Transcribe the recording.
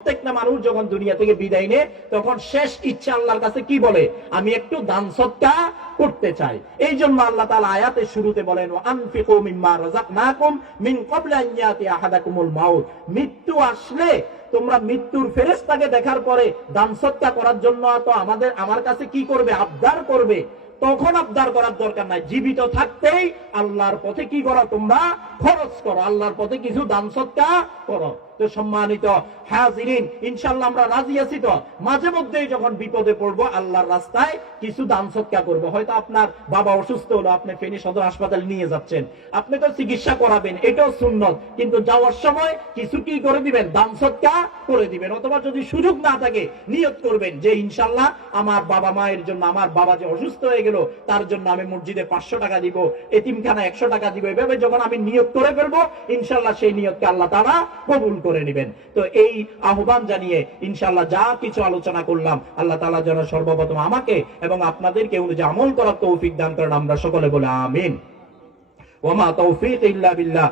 প্রত্যেকটা মানুষ যখন দুনিয়া থেকে বিদায় নেয় তখন শেষ ইচ্ছা আল্লাহর কাছে কি বলে, আমি একটু দান সদকা করতে চাই। এই জন্য আল্লাহ তাআলা আয়াতের শুরুতে বলেন, আনফিকু মিম্মা রাযাকনাকুম মিন ক্বাবলি আন ইয়াতি আহাদাকুমুল মাউত। মৃত্যু আসলে তোমরা মৃত্যুর ফেরেশতাকে দেখার পরে দান সদকা করার জন্য তো আমার কাছে কি করবে, আবদার করবে। তখন আবদার করার দরকার নাই, জীবিত থাকতেই আল্লাহর পথে কি করো, তোমরা খরচ করো, আল্লাহর পথে কিছু দান সদকা করো। তো সম্মানিত হাজিরিন, ইনশাআল্লাহ আমরা রাজি আছি তো মাঝে মধ্যেই যখন বিপদে পড়বো আল্লাহর রাস্তায় কিছু দান সদকা করবো। হয়তো আপনার বাবা অসুস্থ হলো, আপনি ফেনী সদর হাসপাতালে নিয়ে যাচ্ছেন, আপনি তো চিকিৎসা করাবেন, এটাও সুন্নত, কিন্তু যাওয়ার সময় কিছু কি করে দিবেন, দান সদকা করে দিবেন। অথবা যদি সুযোগ না থাকে নিয়ত করবেন যে ইনশাআল্লাহ আমার বাবা মায়ের জন্য, আমার বাবা যে অসুস্থ হয়ে গেল তার জন্য আমি মসজিদে 500 টাকা দিব, এতিমখানা 100 টাকা দিব। এভাবে যখন আমি নিয়ত করে ফেলবো ইনশাআল্লাহ সেই নিয়তকে আল্লাহ তাআলা কবুল করে নেবেন। তো এই আহ্বান জানিয়ে ইনশাআল্লাহ যা কিছু আলোচনা করলাম আল্লাহ তাআলা যেন সর্বপ্রথম আমাকে এবং আপনাদেরকে অনুযায়ী আমল করার তৌফিক দান করেন। আমরা সকলে বলে আমিন। ওয়া মা তাওফীক ইল্লা বিল্লাহ।